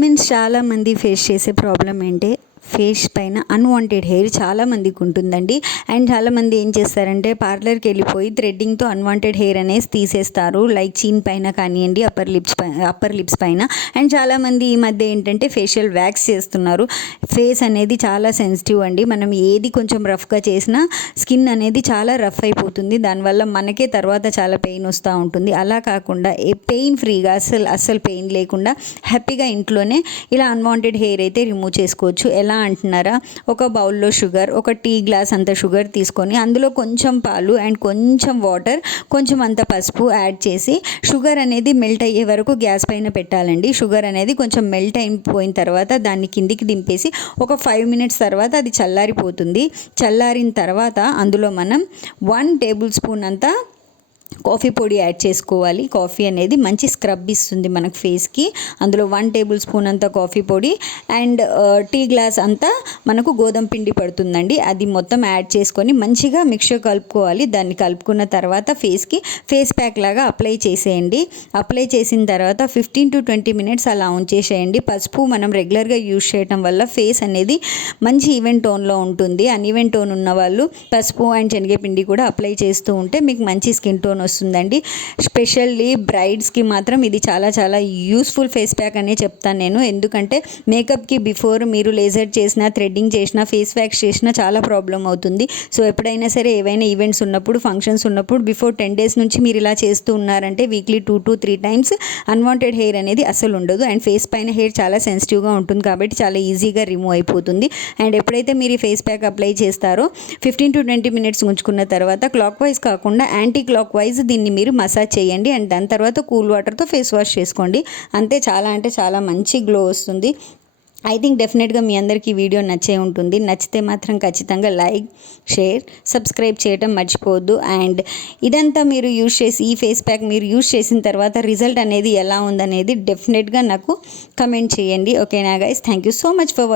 Women's చాలామంది face చేసే problem ఏంటి, ఫేస్ పైన అన్వాంటెడ్ హెయిర్ చాలామందికి ఉంటుందండి. అండ్ చాలామంది ఏం చేస్తారంటే పార్లర్కి వెళ్ళిపోయి థ్రెడ్డింగ్తో అన్వాంటెడ్ హెయిర్ అనేది తీసేస్తారు, లైక్ చీన్ పైన కానివ్వండి, అప్పర్ లిప్స్ పైన. అండ్ చాలామంది ఈ మధ్య ఏంటంటే ఫేషియల్ వ్యాక్స్ చేస్తున్నారు. ఫేస్ అనేది చాలా సెన్సిటివ్ అండి. మనం ఏది కొంచెం రఫ్గా చేసినా స్కిన్ అనేది చాలా రఫ్ అయిపోతుంది. దానివల్ల మనకే తర్వాత చాలా పెయిన్ వస్తూ ఉంటుంది. అలా కాకుండా పెయిన్ ఫ్రీగా అస్సలు పెయిన్ లేకుండా హ్యాపీగా ఇంట్లోనే ఇలా అన్వాంటెడ్ హెయిర్ అయితే రిమూవ్ చేసుకోవచ్చు. ఎలా అంటున్నారా, ఒక బౌల్లో షుగర్, ఒక టీ గ్లాస్ అంత షుగర్ తీసుకొని అందులో కొంచెం పాలు అండ్ కొంచెం వాటర్, కొంచెం అంత పసుపు యాడ్ చేసి షుగర్ అనేది మెల్ట్ అయ్యే వరకు గ్యాస్ పైన పెట్టాలండి. షుగర్ అనేది కొంచెం మెల్ట్ అయిపోయిన తర్వాత దాన్ని కిందికి దింపేసి ఒక 5 మినిట్స్ తర్వాత అది చల్లారిపోతుంది. చల్లారిన తర్వాత అందులో మనం 1 టేబుల్ స్పూన్ అంతా కాఫీ పొడి యాడ్ చేసుకోవాలి. కాఫీ అనేది మంచి స్క్రబ్ ఇస్తుంది మనకు ఫేస్కి. అందులో 1 టేబుల్ స్పూన్ అంతా కాఫీ పొడి అండ్ టీ గ్లాస్ అంతా మనకు గోధుమ పిండి పడుతుందండి. అది మొత్తం యాడ్ చేసుకొని మంచిగా మిక్చర్ కలుపుకోవాలి. దాన్ని కలుపుకున్న తర్వాత ఫేస్ ప్యాక్ లాగా అప్లై చేసేయండి. అప్లై చేసిన తర్వాత 15 to 20 మినిట్స్ అలా ఉంచేసేయండి. పసుపు మనం రెగ్యులర్గా యూజ్ చేయడం వల్ల ఫేస్ అనేది మంచి ఈవెన్ టోన్లో ఉంటుంది. అన్ఈవెన్ టోన్ ఉన్న వాళ్ళు పసుపు అండ్ శనగపిండి కూడా అప్లై చేస్తూ ఉంటే మీకు మంచి స్కిన్ టోన్ వస్తుందండి. స్పెషల్లీ బ్రైడ్స్కి మాత్రం ఇది చాలా చాలా యూస్ఫుల్ ఫేస్ ప్యాక్ అనే చెప్తాను నేను. ఎందుకంటే మేకప్కి బిఫోర్ మీరు లేజర్ చేసినా, థ్రెడ్డింగ్ చేసినా, ఫేస్ ప్యాక్స్ చేసినా చాలా ప్రాబ్లం అవుతుంది. సో ఎప్పుడైనా సరే ఏవైనా ఈవెంట్స్ ఉన్నప్పుడు, ఫంక్షన్స్ ఉన్నప్పుడు బిఫోర్ 10 days నుంచి మీరు ఇలా చేస్తూ ఉన్నారంటే weekly 2 to 3 times unwanted hair అనేది అసలు ఉండదు. అండ్ ఫేస్ పైన హెయిర్ చాలా సెన్సిటివ్గా ఉంటుంది కాబట్టి చాలా ఈజీగా రిమూవ్ అయిపోతుంది. అండ్ ఎప్పుడైతే మీరు ఈ ఫేస్ ప్యాక్ అప్లై చేస్తారో 15 to 20 మినిట్స్ ఉంచుకున్న తర్వాత క్లాక్ వైజ్ కాకుండా యాంటీ క్లాక్ వైజ్ దీన్ని మీరు మసాజ్ చేయండి. అండ్ దాని తర్వాత కూల్ వాటర్తో ఫేస్ వాష్ చేసుకోండి. అంతే, చాలా అంటే చాలా మంచి గ్లో వస్తుంది. ఐ థింక్ డెఫినెట్గా మీ అందరికీ వీడియో నచ్చే ఉంటుంది. నచ్చితే మాత్రం ఖచ్చితంగా లైక్, షేర్, సబ్స్క్రైబ్ చేయడం మర్చిపోవద్దు. అండ్ ఇదంతా మీరు యూజ్ చేసి, ఈ ఫేస్ ప్యాక్ మీరు యూజ్ చేసిన తర్వాత రిజల్ట్ అనేది ఎలా ఉందనేది డెఫినెట్గా నాకు కమెంట్ చేయండి. ఓకేనా guys, thank you so much for